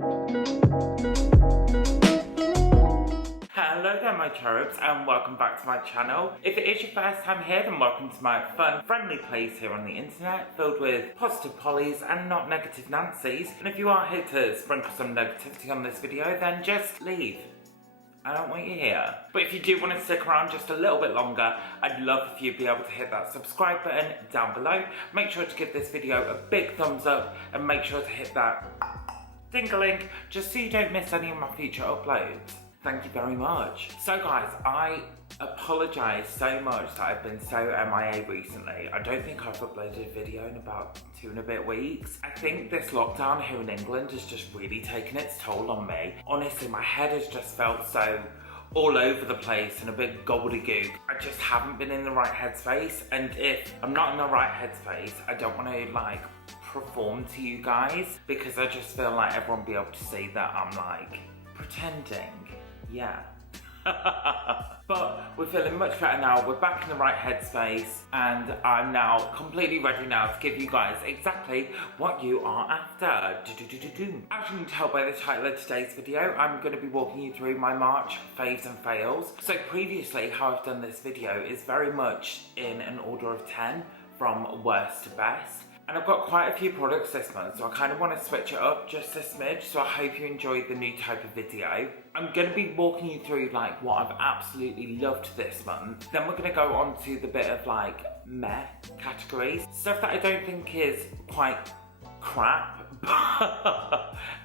Hello there my cherubs and welcome back to my channel. If it is your first time here, then welcome to my fun, friendly place here on the internet filled with positive Pollys and not negative Nancys. And if you are here to sprinkle some negativity on this video, then just leave. I don't want you here. But if you do want to stick around just a little bit longer, I'd love if you'd be able to hit that subscribe button down below. Make sure to give this video a big thumbs up and make sure to hit that ding-a-ling just so you don't miss any of my future uploads. Thank you very much. So guys, I apologise so much that I've been so MIA recently. I don't think I've uploaded a video in about 2 and a bit weeks. I think this lockdown here in England has just really taken its toll on me. Honestly, my head has just felt so all over the place and a bit gobbledygook. I just haven't been in the right headspace, and if I'm not in the right headspace, I don't want to like perform to you guys because I just feel like everyone will be able to see that I'm like pretending. Yeah. But we're feeling much better now. We're back in the right headspace and I'm now completely ready now to give you guys exactly what you are after. As you can tell by the title of today's video, I'm going to be walking you through my March faves and fails. So previously how I've done this video is very much in an order of 10 from worst to best. And I've got quite a few products this month, so I kind of want to switch it up just a smidge, so I hope you enjoyed the new type of video. I'm going to be walking you through like what I've absolutely loved this month. Then we're going to go on to the bit of like meh categories. Stuff that I don't think is quite crap,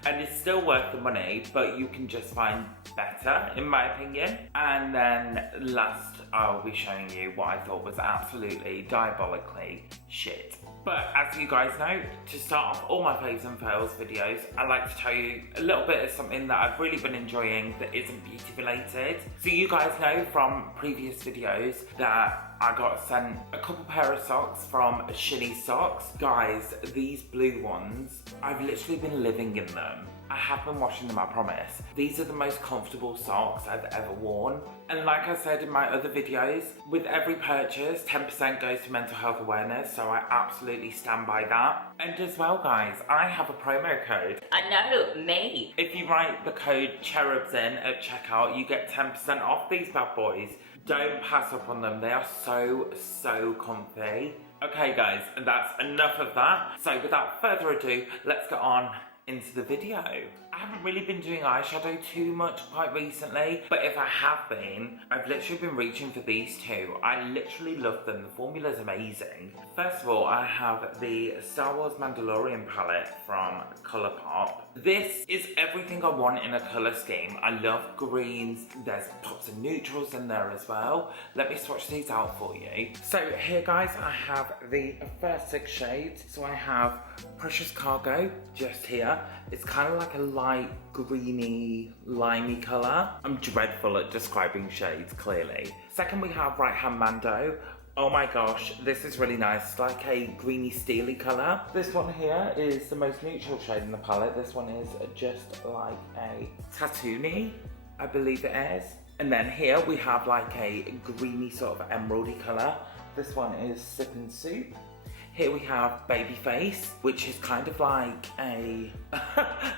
and it's still worth the money, but you can just find better, in my opinion. And then last, I'll be showing you what I thought was absolutely diabolically shit. But as you guys know, to start off all my faves and fails videos, I like to tell you a little bit of something that I've really been enjoying that isn't beauty related. So you guys know from previous videos that I got sent a couple pair of socks from Shinny Socks. Guys, these blue ones, I've literally been living in them. I have been washing them, I promise. These are the most comfortable socks I've ever worn. And like I said in my other videos, with every purchase, 10% goes to mental health awareness, so I absolutely stand by that. And as well, guys, I have a promo code. I know, me. If you write the code CHERUBS in at checkout, you get 10% off these bad boys. Don't pass up on them, they are so comfy. Okay guys, and that's enough of that. So without further ado, let's get on into the video. I haven't really been doing eyeshadow too much quite recently, but if I have been, I've literally been reaching for these two. I literally love them. The formula's amazing. First of all, I have the Star Wars Mandalorian palette from Colourpop. This is everything I want in a colour scheme. I love greens. There's pops of neutrals in there as well. Let me swatch these out for you. So here guys, I have the first 6 shades. So I have Precious Cargo just here. It's kind of like a light greeny, limey colour. I'm dreadful at describing shades, clearly. Second, we have Right Hand Mando. Oh my gosh, this is really nice. It's like a greeny, steely colour. This one here is the most neutral shade in the palette. This one is just like a tattoony, I believe it is. And then here we have like a greeny sort of emeraldy colour. This one is Sippin' Soup. Here we have Babyface, which is kind of like a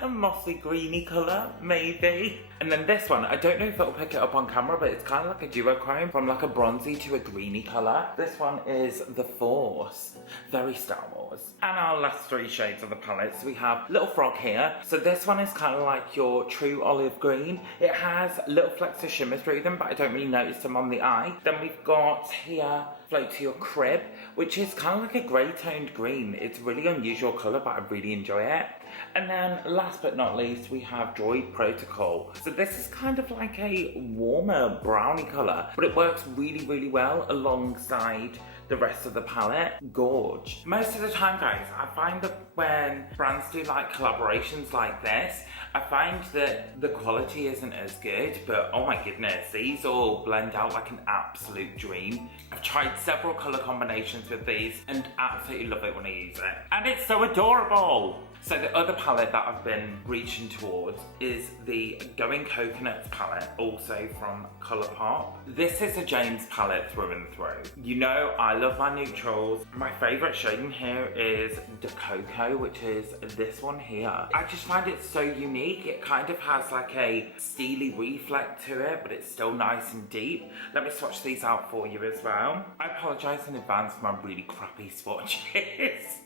mossy greeny colour, maybe. And then this one, I don't know if it'll pick it up on camera, but it's kind of like a duochrome from like a bronzy to a greeny colour. This one is The Force, very Star Wars. And our last 3 shades of the palette, so we have Little Frog here. So this one is kind of like your true olive green. It has little flecks of shimmer through them, but I don't really notice them on the eye. Then we've got here Float to Your Crib, which is kind of like a grey toned green. It's a really unusual colour, but I really enjoy it. And then last but not least, we have Droid Protocol. So this is kind of like a warmer browny colour, but it works really well alongside the rest of the palette. Gorge. Most of the time guys, I find that when brands do like collaborations like this, I find that the quality isn't as good, but oh my goodness, these all blend out like an absolute dream. I've tried several colour combinations with these and absolutely love it when I use it. And it's so adorable! So the other palette that I've been reaching towards is the Going Coconuts palette, also from Colourpop. This is a James palette through and through. You know I love my neutrals. My favourite shade in here is the Cocoa, which is this one here. I just find it so unique. It kind of has like a steely reflect to it, but it's still nice and deep. Let me swatch these out for you as well. I apologise in advance for my really crappy swatches.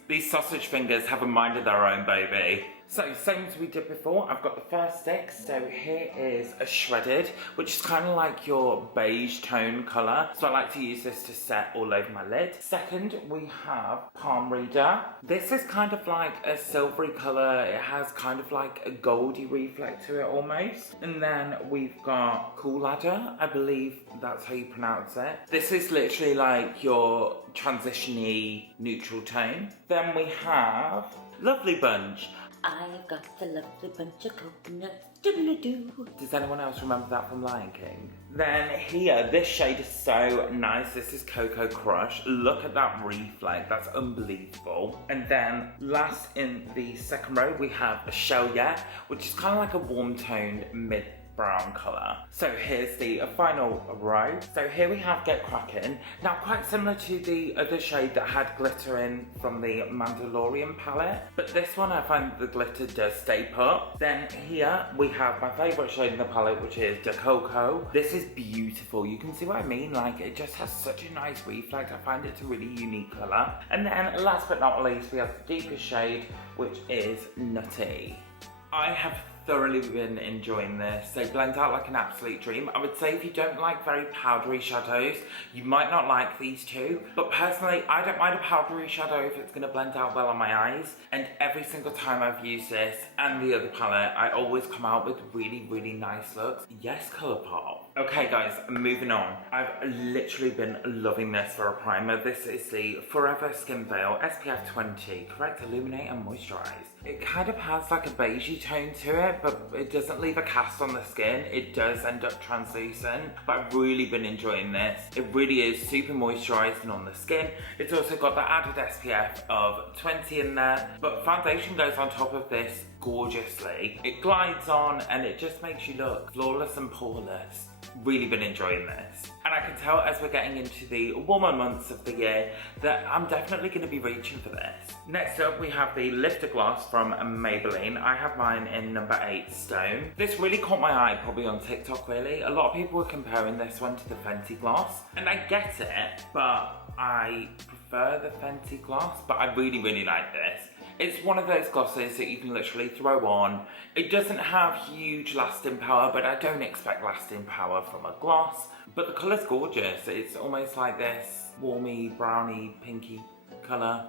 These sausage fingers have a mind of their own, baby. So, same as we did before, I've got the first stick. So here is a shredded, which is kind of like your beige tone colour. So I like to use this to set all over my lid. Second, we have Palm Reader. This is kind of like a silvery colour. It has kind of like a goldy reflect to it almost. And then we've got Cool Ladder, I believe that's how you pronounce it. This is literally like your transition-y neutral tone. Then we have Lovely Bunch. I've got the lovely bunch of coconuts, doodle-doo. Does anyone else remember that from Lion King? Then here, this shade is so nice. This is Cocoa Crush. Look at that reflect, that's unbelievable. And then last in the second row, we have a Shell Yet, which is kind of like a warm toned mid brown colour. So here's the final row. So here we have Get Crackin'. Now quite similar to the other shade that had glitter in from the Mandalorian palette, but this one I find the glitter does stay put. Then here we have my favourite shade in the palette, which is the Cocoa. This is beautiful. You can see what I mean, like it just has such a nice reflect. I find it's a really unique colour. And then last but not least, we have the deepest shade, which is Nutty. I have thoroughly been enjoying this. They blend out like an absolute dream. I would say if you don't like very powdery shadows, you might not like these two. But personally, I don't mind a powdery shadow if it's going to blend out well on my eyes. And every single time I've used this and the other palette, I always come out with really, really nice looks. Yes, Colourpop. Okay guys, moving on. I've literally been loving this for a primer. This is the Forever Skin Veil SPF 20 Correct Illuminate and Moisturize. It kind of has like a beigey tone to it, but it doesn't leave a cast on the skin. It does end up translucent, but I've really been enjoying this. It really is super moisturising on the skin. It's also got the added SPF of 20 in there, but foundation goes on top of this gorgeously. It glides on and it just makes you look flawless and poreless. Really been enjoying this. And I can tell as we're getting into the warmer months of the year that I'm definitely going to be reaching for this. Next up we have the Lifter Gloss from Maybelline. I have mine in number 8 Stone. This really caught my eye probably on TikTok really. A lot of people were comparing this one to the Fenty Gloss. And I get it, but I prefer the Fenty Gloss, but I really, really like this. It's one of those glosses that you can literally throw on. It doesn't have huge lasting power, but I don't expect lasting power from a gloss. But the colour's gorgeous. It's almost like this warmy, browny, pinky colour.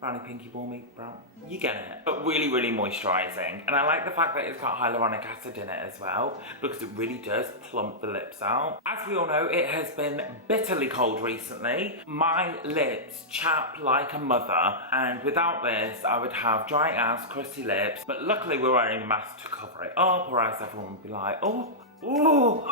Browny, pinky, warmy, brown. You get it. But really, really moisturising. And I like the fact that it's got hyaluronic acid in it as well, because it really does plump the lips out. As we all know, it has been bitterly cold recently. My lips chap like a mother, and without this, I would have dry ass, crusty lips. But luckily, we're wearing a mask to cover it up, or else everyone would be like, oh, ooh.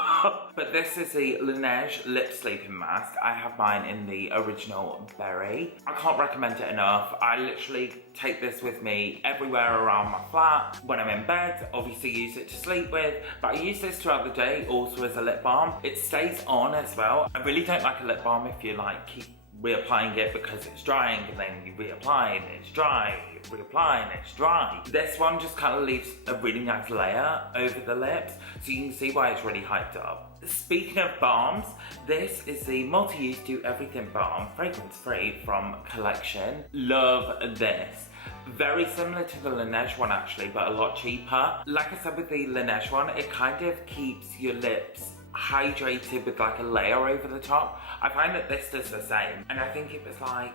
But this is the Leneige Lip Sleeping Mask. I have mine in the original berry. I can't recommend it enough. I literally take this with me everywhere around my flat. When I'm in bed, obviously use it to sleep with, but I use this throughout the day also as a lip balm. It stays on as well. I really don't like a lip balm if you like keep reapplying it because it's drying and then you reapply and it's dry, you reapply and it's dry. This one just kind of leaves a really nice layer over the lips, so you can see why it's really hyped up. Speaking of balms, this is the Multi-Use Do Everything Balm, fragrance free from Collection. Love this. Very similar to the Laneige one actually, but a lot cheaper. Like I said with the Laneige one, it kind of keeps your lips hydrated with like a layer over the top. I find that this does the same, and I think it was like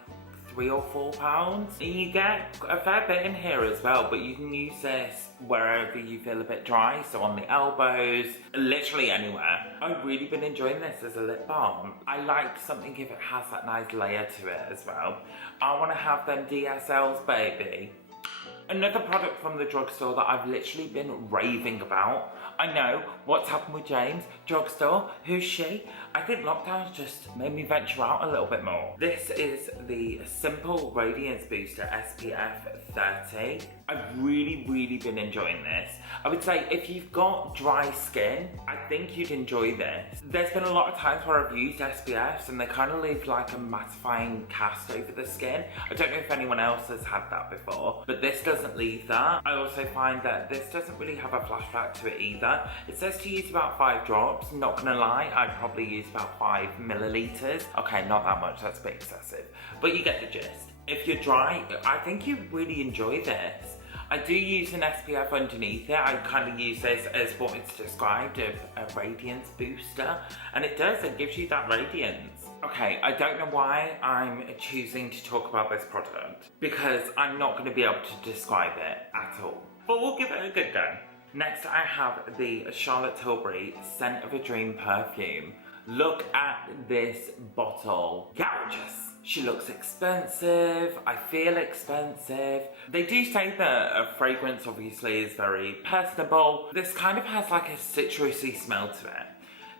£3 or £4. And you get a fair bit in here as well, but you can use this wherever you feel a bit dry, so on the elbows, literally anywhere. I've really been enjoying this as a lip balm. I like something if it has that nice layer to it as well. I want to have them DSLs, baby. Another product from the drugstore that I've literally been raving about. I know, what's happened with James? Drugstore, who's she? I think lockdown's just made me venture out a little bit more. This is the Simple Radiance Booster SPF 30. I've really been enjoying this. I would say if you've got dry skin, I think you'd enjoy this. There's been a lot of times where I've used SPFs and they kind of leave like a mattifying cast over the skin. I don't know if anyone else has had that before, but this doesn't leave that. I also find that this doesn't really have a flashback to it either. It says to use about 5 drops. Not gonna lie, I'd probably use about 5 milliliters. Okay, not that much, that's a bit excessive, but you get the gist. If you're dry, I think you'd really enjoy this. I do use an SPF underneath it. I kind of use this as what it's described, a radiance booster. And it does, it gives you that radiance. Okay, I don't know why I'm choosing to talk about this product, because I'm not going to be able to describe it at all. But we'll give it a good go. Next I have the Charlotte Tilbury Scent of a Dream perfume. Look at this bottle. Gorgeous. She looks expensive, I feel expensive. They do say that a fragrance obviously is very personable. This kind of has like a citrusy smell to it.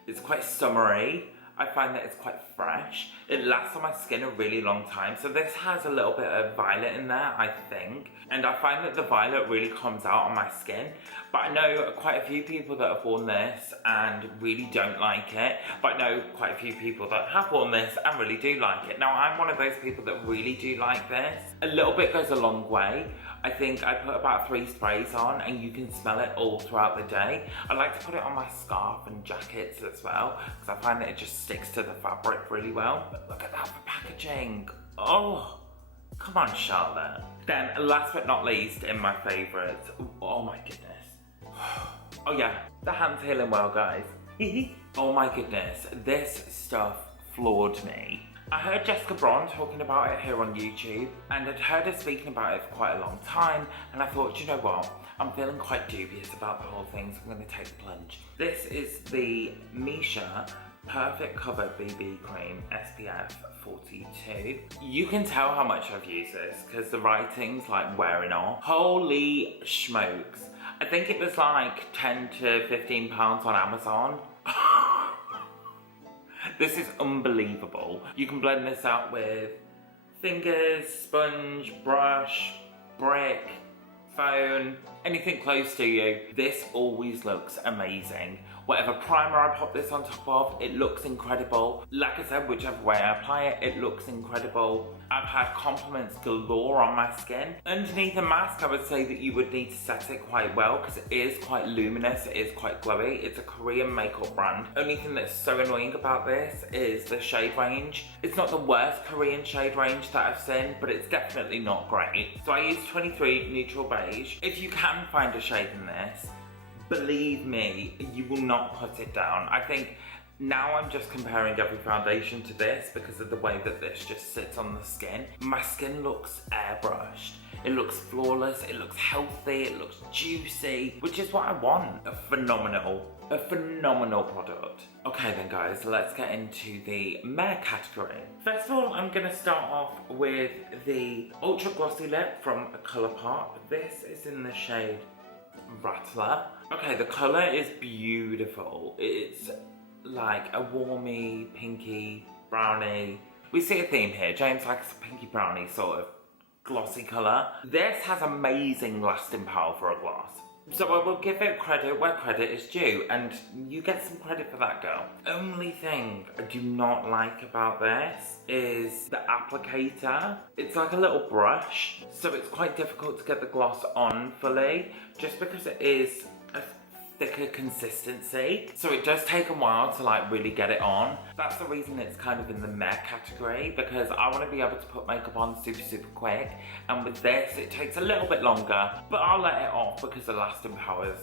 It's quite summery. I find that it's quite fresh. It lasts on my skin a really long time. So this has a little bit of violet in there, I think. And I find that the violet really comes out on my skin. But I know quite a few people that have worn this and really don't like it. But I know quite a few people that have worn this and really do like it. Now I'm one of those people that really do like this. A little bit goes a long way. I think I put about 3 sprays on and you can smell it all throughout the day. I like to put it on my scarf and jackets as well, because I find that it just sticks to the fabric really well. But look at that for packaging. Oh, come on, Charlotte. Then last but not least, in my favourites, oh my goodness. Oh yeah, the hand's healing well, guys. Oh my goodness, this stuff floored me. I heard Jessica Braun talking about it here on YouTube, and I'd heard her speaking about it for quite a long time, and I thought, you know what, I'm feeling quite dubious about the whole thing, so I'm going to take the plunge. This is the Misha Perfect Cover BB Cream SPF 42. You can tell how much I've used this, because the writing's like wearing off. Holy smokes. I think it was like 10 to 15 pounds on Amazon. This is unbelievable. You can blend this out with fingers, sponge, brush, brick, phone, anything close to you. This always looks amazing. Whatever primer I pop this on top of, it looks incredible. Like I said, whichever way I apply it, it looks incredible. I've had compliments galore on my skin. Underneath the mask, I would say that you would need to set it quite well because it is quite luminous, it is quite glowy. It's a Korean makeup brand. Only thing that's so annoying about this is the shade range. It's not the worst Korean shade range that I've seen, but it's definitely not great. So I use 23 Neutral Beige. If you can find a shade in this, believe me, you will not put it down. I think now I'm just comparing every foundation to this because of the way that this just sits on the skin. My skin looks airbrushed. It looks flawless, it looks healthy, it looks juicy, which is what I want. A phenomenal product. Okay then guys, let's get into the Mare category. First of all, I'm gonna start off with the Ultra Glossy Lip from Colourpop. This is in the shade Rattler. Okay, the colour is beautiful. It's like a warmy, pinky, brownie. We see a theme here. James likes a pinky brownie sort of glossy colour. This has amazing lasting power for a gloss. So I will give it credit where credit is due, and you get some credit for that, girl. Only thing I do not like about this is the applicator. It's like a little brush, so it's quite difficult to get the gloss on fully, just because it is a thicker consistency. So it does take a while to like really get it on. That's the reason it's kind of in the Mare category, because I want to be able to put makeup on super quick, and with this it takes a little bit longer, but I'll let it off because the lasting power is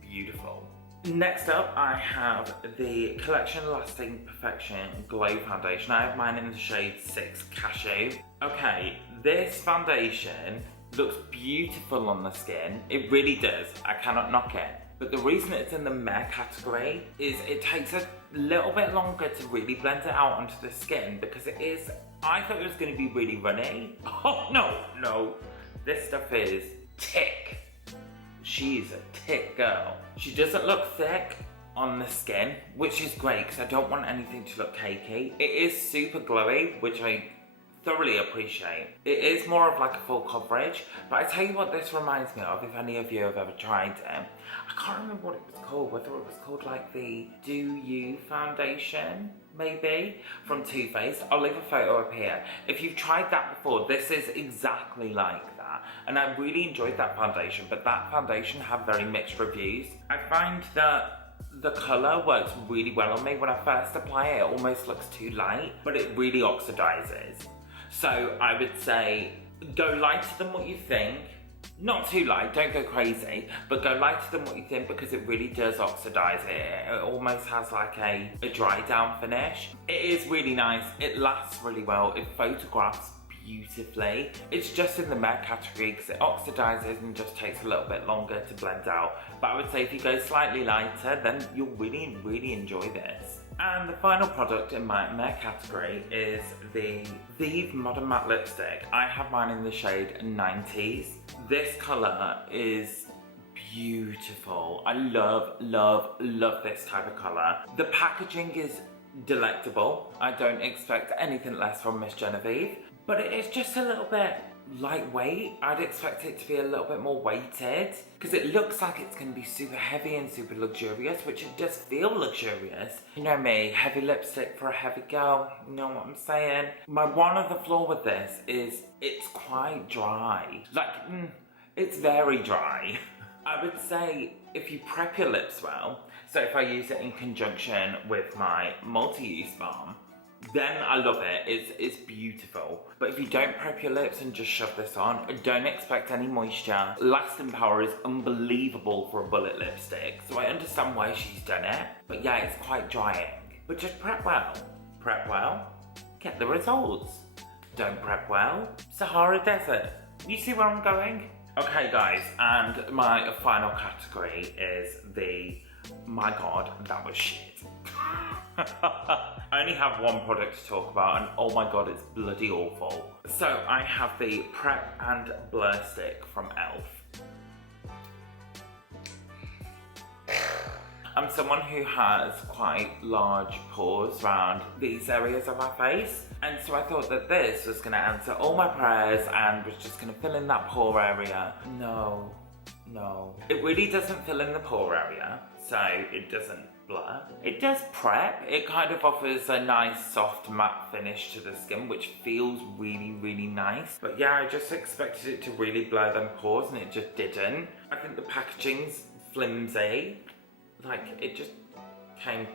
beautiful. Next up, I have the Collection Lasting Perfection Glow Foundation. I have mine in the shade 6 Cashew. Okay, this foundation looks beautiful on the skin. It really does. I cannot knock it. But the reason it's in the Mare category is it takes a little bit longer to really blend it out onto the skin, because it is, I thought it was going to be really runny. Oh no, this stuff is thick. She's a thick girl. She doesn't look thick on the skin, which is great because I don't want anything to look cakey. It is super glowy, which I thoroughly appreciate. It is more of like a full coverage, but I tell you what this reminds me of, if any of you have ever tried it. I can't remember what it was called, whether it was called like the Do You foundation, maybe, from Too Faced. I'll leave a photo up here. If you've tried that before, this is exactly like that. And I really enjoyed that foundation, but that foundation had very mixed reviews. I find that the colour works really well on me. When I first apply it, it almost looks too light, but it really oxidizes. So I would say go lighter than what you think. Not too light, don't go crazy, but go lighter than what you think, because it really does oxidize it. It almost has like a dry down finish. It is really nice, it lasts really well, it photographs beautifully. It's just in the matte category because it oxidizes and just takes a little bit longer to blend out. But I would say if you go slightly lighter, then you'll really, really enjoy this. And the final product in my matte category is the Vieve Modern Matte Lipstick. I have mine in the shade Ninetease. This colour is beautiful. I love, love, love this type of colour. The packaging is delectable. I don't expect anything less from Miss Genevieve, but it is just a little bit lightweight. I'd expect it to be a little bit more weighted, because it looks like it's going to be super heavy and super luxurious, which it does feel luxurious. You know me, heavy lipstick for a heavy girl, you know what I'm saying? My one other flaw with this is it's quite dry. Like, it's very dry. I would say if you prep your lips well, so if I use it in conjunction with my multi-use balm, then I love it, it's beautiful. But if you don't prep your lips and just shove this on, don't expect any moisture. Lasting power is unbelievable for a bullet lipstick, so I understand why she's done it. But yeah, it's quite drying. But just prep well, get the results. Don't prep well, Sahara Desert. You see where I'm going? Okay guys, and my final category is the, my god, that was shit. I only have one product to talk about, and oh my god, it's bloody awful. So I have the Prep and Blur Stick from e.l.f. I'm someone who has quite large pores around these areas of my face, and so I thought that this was going to answer all my prayers and was just going to fill in that pore area. No. It really doesn't fill in the pore area, so it doesn't blur. It does prep. It kind of offers a nice soft matte finish to the skin, which feels really, really nice. But yeah, I just expected it to really blur them pores, and it just didn't. I think the packaging's flimsy. Like, it just came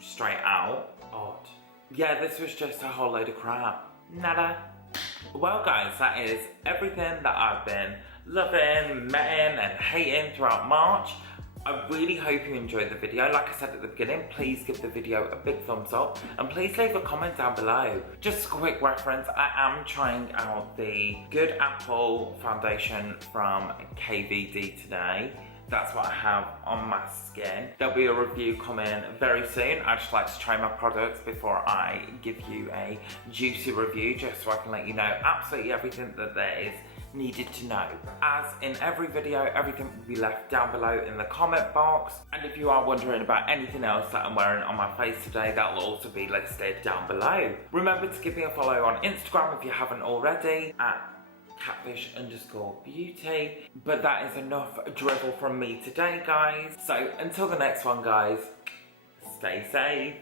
straight out. Odd. Yeah, this was just a whole load of crap. Nada. Well guys, that is everything that I've been loving, metting and hating throughout March. I really hope you enjoyed the video. Like I said at the beginning, please give the video a big thumbs up and please leave a comment down below. Just a quick reference, I am trying out the Good Apple foundation from KVD today. That's what I have on my skin. There'll be a review coming very soon. I just like to try my products before I give you a juicy review, just so I can let you know absolutely everything that there is needed to know. As in every video, everything will be left down below in the comment box. And if you are wondering about anything else that I'm wearing on my face today, that will also be listed down below. Remember to give me a follow on Instagram if you haven't already, at catfish_beauty. But that is enough drivel from me today, guys. So until the next one, guys, stay safe.